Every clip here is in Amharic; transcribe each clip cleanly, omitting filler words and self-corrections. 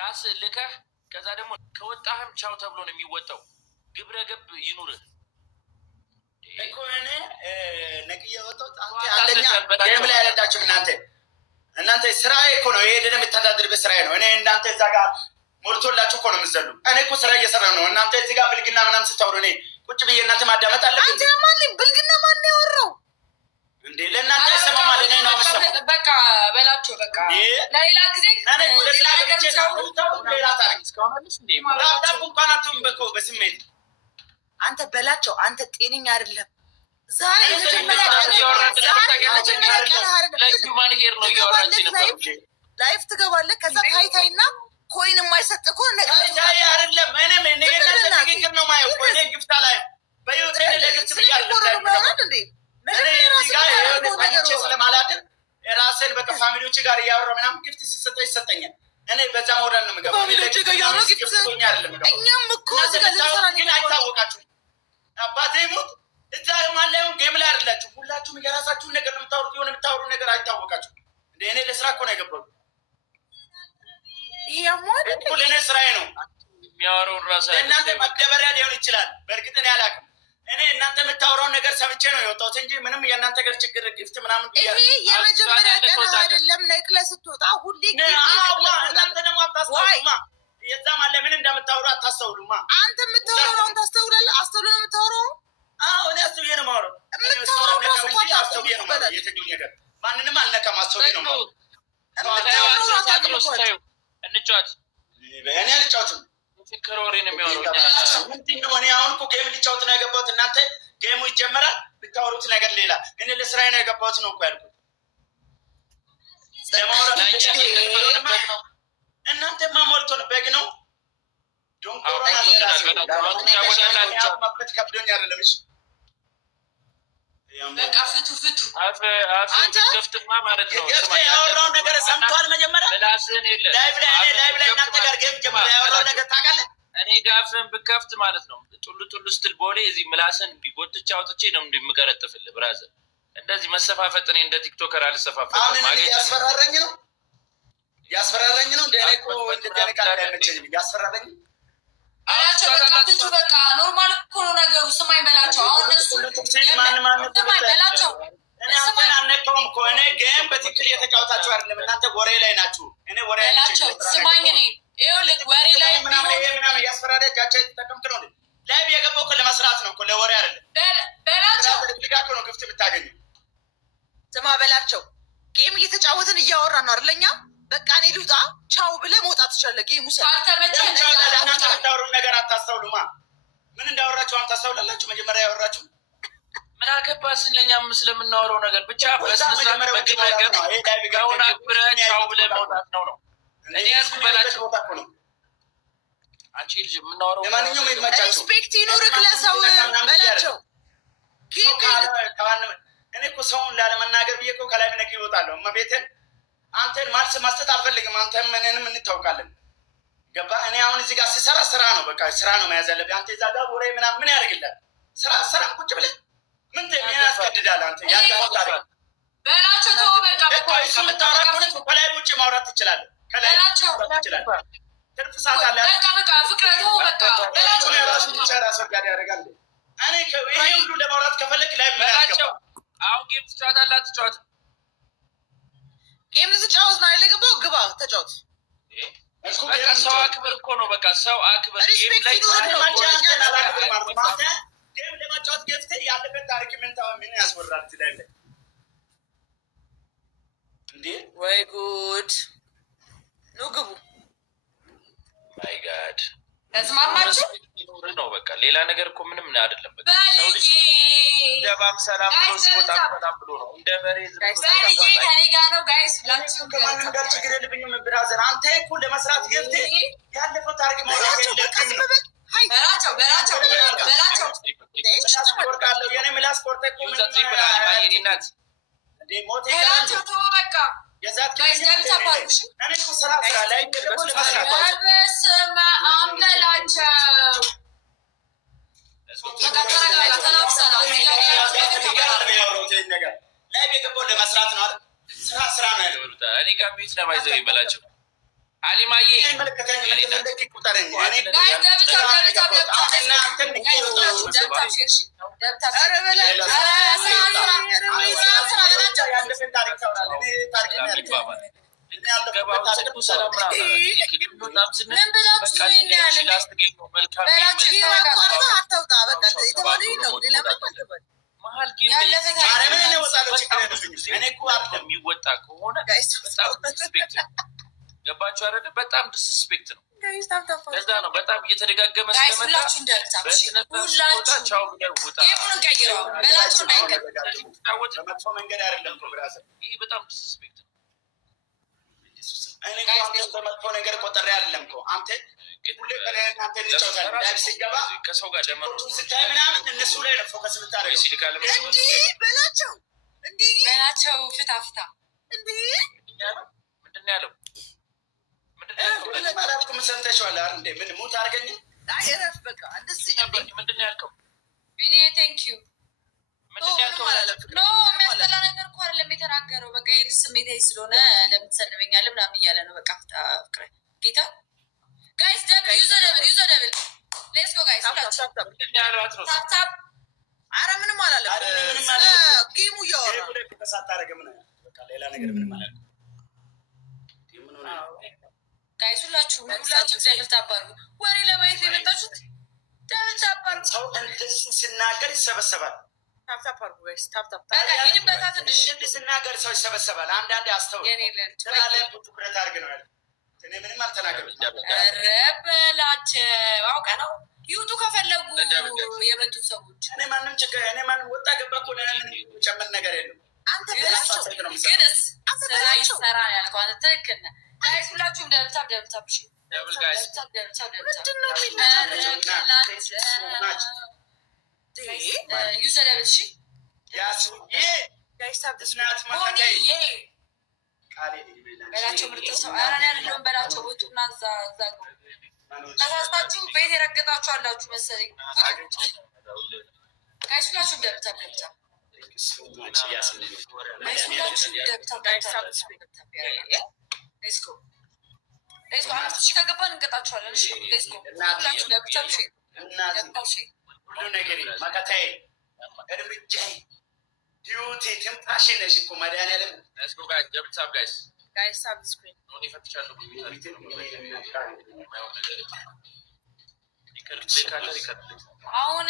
ራስ ልከህ ከዛ ደግሞ ከወጣህም ቻው ተብሎ ነው የሚወጣው። ግብረ ገብ ይኑርህ እኮ እኔ ነቅዬ ወጣሁት። አንደኛ ገም ላይ ያለዳችሁ እናንተ ስራዬ እኮ ነው። ይሄ የምተዳደርበት ስራዬ ነው። እኔ እናንተ እዛ ጋር ሞልቶላችሁ እኮ ነው የምትዘሉ። እኔ እኮ ስራ እየሰራሁ ነው። እናንተ እዚህ ጋር ብልግና ምናምን ስታወሩ እኔ ቁጭ ብዬ እናንተ ማዳመጥ አለብኝ። አንተ ማን ብልግና ማን ያወራው እንዴ? ለእናንተ አይሰማማል። እኔ ነው የምሰማው። በቃ በላቸው። በቃ ለሌላ ጊዜ ሌላ ነገር ሌላ ታሪክ እንኳን አትሁን በኮ በስሜት አንተ በላቸው። አንተ ጤነኛ አይደለም። ዛሬ ላይፍ ትገባለህ። ከዛ ታይታይና ኮይን የማይሰጥ እኮ አይደለም። እኔም ንግግር ነው ማየው። ኮይኔ ግፍታ ላይ በዩቴን ለግፍት ስለማላድን ራሴን በቃ ፋሚሊዎች ጋር እያወራሁ ምናምን ግፍት ሲሰጠ ይሰጠኛል። እኔ በዛ ሞራል ነው የምገባው። እኛም እኮ ግን አይታወቃችሁም። አባቴ ሞት እዛ ማላየውን ጌም ላይ አይደላችሁ። ሁላችሁም የራሳችሁን ነገር ነው የምታወሩት። የሆነ የምታወሩ ነገር አይታወቃችሁ። እንደ እኔ ለስራ እኮ ነው የገባሁት። ለእኔ ስራዬ ነው የሚያወራውን ራሳ እናንተ መደበሪያ ሊሆን ይችላል። በእርግጥ እኔ አላውቅም። እኔ እናንተ የምታወራውን ነገር ሰምቼ ነው የወጣሁት እንጂ ምንም የእናንተ ገር ችግር ግፍት ምናምን ይሄ የመጀመሪያ ቀን አይደለም። ነቅለ ስትወጣ ሁሌ እናንተ ደግሞ አታስተውሉማ። የዛም አለ ምን እንደምታወሩ አታስተውሉማ። አንተ የምታወራውን ታስተውላለህ። አስተውሎ ነው የምታወራው። እኔ አስተውዬ ነው የማወራው። ማንንም አልነካም። አስተውዬ ነው የማወራው። እንጫወት። እኔ አልጫወትም። ፍቅሮሪ ነው የሚያወሩት። እኔ አሁን እኮ ጌም ሊጫወት ነው የገባሁት። እናንተ ጌሙ ይጀመራል ብታወሩት ነገር ሌላ። እኔ ለስራዬ ነው የገባሁት ነው እኮ ያልኩት። እናንተማ ሞልቶ ነው በግ ነው ዶንቆሮናበት ከብዶኝ አይደለም። እሺ በቃ ፍቱ ከፍትማ ማለት ነው። ያወራውን ነገር ሰምቷል። መጀመሪያ ላይቭ ላይ እናንተ ጋር ጌም ጀምሮ ያወራውን ነገር ታውቃለህ። እኔ ጋፍን ብከፍት ማለት ነው ጡሉ ስትል ቦሌ እዚህ ምላስን ጎትቼ አውጥቼ ነው እንደምቀረጥፍልህ። ብራዘር እንደዚህ መሰፋፈጥ እኔ እንደ ቲክቶከር አልሰፋፈጥም። አሁን ያስፈራረኝ ነው እንደ እኔ እኮ እንደዚህ ቃል አይመቸኝም። ያስፈራረኝ በላቸው። በቃ ፍቱ። በቃ ኖርማል እኮ ነው ነገሩ። ስማኝ በላቸው። አሁን እነሱ ስማኝ በላቸው። እኔ አንተን አልነካውም እኮ። እኔ ጌም በትክክል እየተጫወታችሁ አይደለም። እናንተ ወሬ ላይ ናችሁ። እኔ ወሬ በላቸው። ስማኝ እኔ ይኸውልህ ወሬ ላይ ምናምን እያስፈራሪያ ጃቻ የተጠቀምክ ነው። ላይቭ የገባው እኮ ለመስራት ነው እኮ ለወሬ አይደለም። በላቸው ልጋ እኮ ነው ግፍት የምታገኙ። ስማ በላቸው። ጌም እየተጫወትን እያወራን ነው አይደለኛ። በቃ እኔ ልውጣ ቻው ብለህ መውጣት ትችላለህ። ጌሙ የምታወሩን ነገር አታስተውሉማ። ምን እንዳወራችሁ አሁን ታስተውላላችሁ። መጀመሪያ ያወራችሁ ምን አገባህ? ስለኛም ስለምናወራው ነገር ብቻ በስነስርዓት በግመገብ ከሆነ አክብረህ ቻው ብለህ መውጣት ነው እኔ ያልኩ በላቸው። አንቺ ልጅ የምናወራው ለማንኛውም ይመቻችሁ። ሪስፔክት ይኑርክ ለሰው በላቸው። እኔ እኮ ሰውን ላለመናገር ብዬ እኮ ከላይ ብነቅ ይወጣለሁ። እመቤቴን አንተን ማልስ ማስጠት አልፈልግም። አንተም ምንንም እንታውቃለን። ገባ? እኔ አሁን እዚህ ጋር ሲሰራ ስራ ነው። በቃ ስራ ነው መያዝ ያለብህ። አንተ እዛ ጋር ወሬ ምናምን ምን ያደርግልሃል? ስራ ቁጭ ብለህ ምን ያስገድዳል? አንተ ያልተወጣ በላቸው። ተው በቃ እሱ የምታወራ ከሆነ ከላይ ውጭ ማውራት ትችላለህ። ከላይ ትችላለህ። ትርፍ ሰዓት አለ። በቃ ፍቅረ ተው በቃ በላቸው። ራሱ ብቻ ራሱ ጋር ያደርጋል። እኔ ይሄ ሁሉ ለማውራት ከፈለክ ላይ በላቸው። አሁን ጌም ትጫወታለህ አትጫወትም? ጌም ልትጫወት ነው አይደል? ገባው ግባ ተጫወት። በቃ ሰው አክብር እኮ ነው። በቃ ሰው አክብር። ጌም ላይ ጌም ለማጫወት ገብተህ ያለበት ታሪክ ምን ያስወራል? ላይ እንዴ ወይ ጉድ! ኑ ግቡ። ማይ ጋድ ተስማማችሁ ነው። በቃ ሌላ ነገር እኮ ምንም አይደለም። በቃ በልዬ ደባም ሰላም ብሎ ሲወጣ በጣም ብሎ ነው እንደ በሬ በልዬ ከኔ ጋር ነው ጋይስ። ከማንም ጋር ችግር የለብኝም። ብራዘር አንተ እኮ ለመስራት ገብተህ ያለፈው ታሪክ ማውራት የለብኝም። በላቸው ስፖርታለሁ የኔ ምላስ ስፖርት እኮ ምን ናት እንዴ ሞቴ በላቸው። ተው በቃ የዛት ጋይስ ነብታባሉሽ እኔ እኮ ስራ ላይ ደግሞ ለመስራት በስመ አብ በላቸው። ለመስራት ነው። ስራ ነው ያለው። እኔ ጋር ቤት ነው ባይዘው ይበላቸው። አሊ ሀሊማዬ የሚወጣ ከሆነ በጣም ዲስስፔክት ነው። ገባችሁ አይደለ? በጣም ዲስስፔክት ነው። ለዛ ነው በጣም እየተደጋገመ ስለመጣ ቻው ብለህ ውጣ። መንገድ አይደለም ብራዘር፣ ይህ በጣም ዲስስፔክት ነው። እኔ በመጥፎ ነገር ቆጠሬ አይደለም እኮ አንተ ሲገባ ከሰው ጋር ለመኖር ስታይ ምናምን እነሱ ላይ ነው ፎከስ የምታደርገው። በላቸው እንዲህ በላቸው ፍታ ፍታ ምንድን ነው ያለው? ምን ሰምተሽዋል? እንዴ ምን ሙት አድርገኝ ረፍ በቃ እንደዚህ ምንድን ነው ያልከው? ቢኒ ቴንክ ዩ ምንድን ነው ያልከው? ኖ የሚያስጠላ ነገር እኮ አይደለም የተናገረው። በቃ የልጅ ስሜታዊ ስለሆነ ለምን ትሰድበኛለህ ምናምን እያለ ነው። በቃ ፍታ ፍቅረ ጌታ ጋይስ ደብል ዩዘ ደብል ሌትስ ጎ ጋይስ ምንድን ነው ያለው? አትሮስ ታፕታፕ ኧረ ምንም አላለም። ጌሙ እያወራ ሳታደርግ ምን በቃ ሌላ ነገር ምንም አላለም። ጋይስ ሁላችሁ ደብል ታፕ አድርጉ። ወሬ ለማየት የመጣችሁት ደብል ታፕ አድርጉ። ሰው እንደዚህ ሲናገር ይሰበሰባል። ታፕታፕ አድርጉ ጋይስ ታፕታፕ በቃ ሂድበታ ትንሽ እንደዚህ ሲናገር ሰው ይሰበሰባል። አንዳንዴ አስተውል። የኔ ልጅ ስላለ ትኩረት አድርግ ነው ያለው። እኔ ምንም አልተናገርኩም። ኧረ በላቸው አውቀ ነው ይውጡ ከፈለጉ የመጡት ሰዎች። እኔ ማንም ችግር እኔ ማንም ወጣ ገባ እኮ ምንም ጨምር ነገር የለም። አንተ በላቸው ግንስ ስራ ይሰራ ያልከው አንተ ትክክል ነህ። ጋይስ ሁላችሁም ደብታብ እሺ ደብል ጋይስ ምንድን ነው ዩዘ ደብል እሺ ያሱዬ ጋይስ ታፕ ስናት ሆኒ ቃሌ በላቸው ምርጥ ሰው። ኧረ እኔ አይደለሁም በላቸው። ውጡና እዛ ተሳስታችሁ ቤት የረገጣችሁ አላችሁ መሰለኝ። ጋይስ ሁላችሁም ደብታብ ከገባን እንቀጣችኋለን። ሁሉ ነገር መከታዬ እርምጃዬ ዲዩቲ ትንፋሽ ነሽ እኮ መድኃኒዓለም አሁን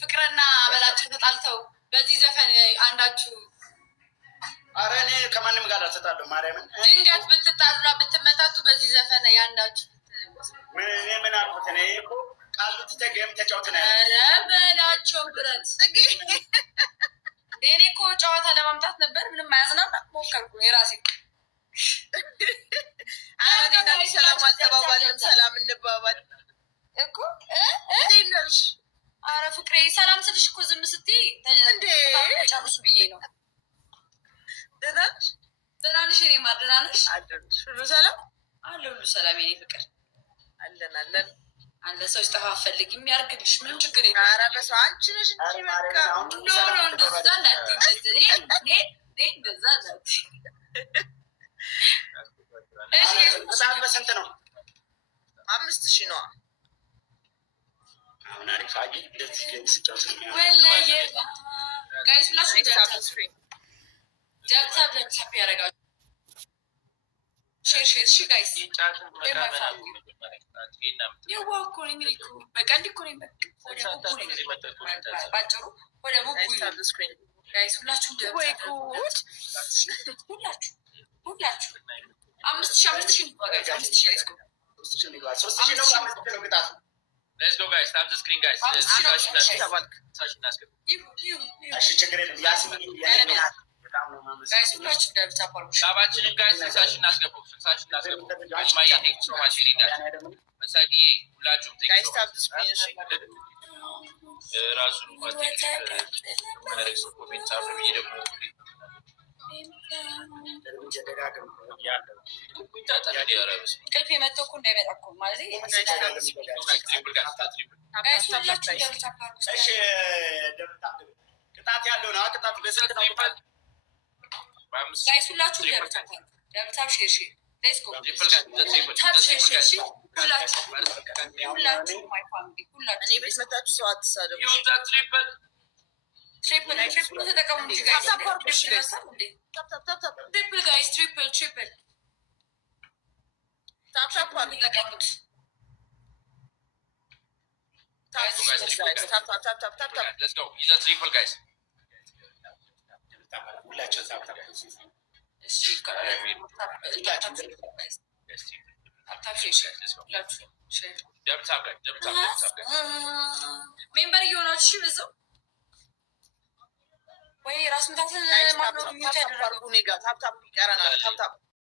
ፍቅርና በላቸው ተጣልተው በዚህ ዘፈን አንዳችሁ ኧረ እኔ ከማንም ጋር አልተጣለሁም። ማርያምን ድንገት ብትጣሉና ብትመታቱ በዚህ ዘፈን ያንዳችሁ ምን አልኩት? እኔ እኮ ቃሉት ተገም ተጫውተን ኧረ በላቸው ብረት እኔ እኮ ጨዋታ ለማምጣት ነበር። ምንም አያዝናና ሞከርኩ የራሴ ሰላም አልተባባልም። ሰላም እንባባል እኮ ኧረ ፍቅሬ ሰላም ስልሽ እኮ ዝም ስትይ ጨርሱ ብዬ ነው። ደህና ነሽ? እኔማ ደህና ነሽ? ሁሉ ሰላም አለ። ሁሉ ሰላም የኔ ፍቅር አለን አለን አለ። ሰው ሲጠፋ ፈልግ የሚያርግልሽ ምንም ችግር የለም። ኧረ በሰው አንቺ ነሽ እንጂ በቃ ኖ እንደዛ እንዳትይ እንደዛ እንዳትይ። በጣም በስንት ነው? 5000 ነዋ። አሁን አሪፍ አጊ እንደዚህ ግን ሲጫወት ወላሂ ጋይስ ሁላችሁ ደብታብ ያደረጋችሁ ሼር እሺ ጋይስ የዋ እኮ ነኝ እኮ በቃ እንዲህ እኮ ነኝ። ባጭሩ ወደ ሙጉ ጋይስ ሁላችሁም ሁላችሁ 5000 Let's go guys, tap the screen guys. ሳባችንን ጋይስ ስልሳችን እናስገቡ። መሳቂዬ ሁላችሁም ራሱን ኮሜንት አሉ ብዬ ደግሞ ቅልፍ የመተኩ እንዳይመጣ እኮ ማለት ቅጣት ያለው ነው። ቅጣት በስልክ ነው። ጋይስ ሁላችሁም ደብታብ ሼር ሌትስ ጎ ትሪፕል ጋይስ እኔ ቤት መታችሁ ሰው አትሳደቡ። ትሪፕል ተጠቀሙ እንጂ ጋይስ ትሪፕል ጋይስ ትሪፕል ታፕታፕ ተጠቀሙት። let's go he's a triple guys ሁላቸው ታፕታፕ ሜምበር እየሆናችሁ በዛው ወይ ራስ ምታት ታፕታፕ ይቀረናል። ታፕታፕ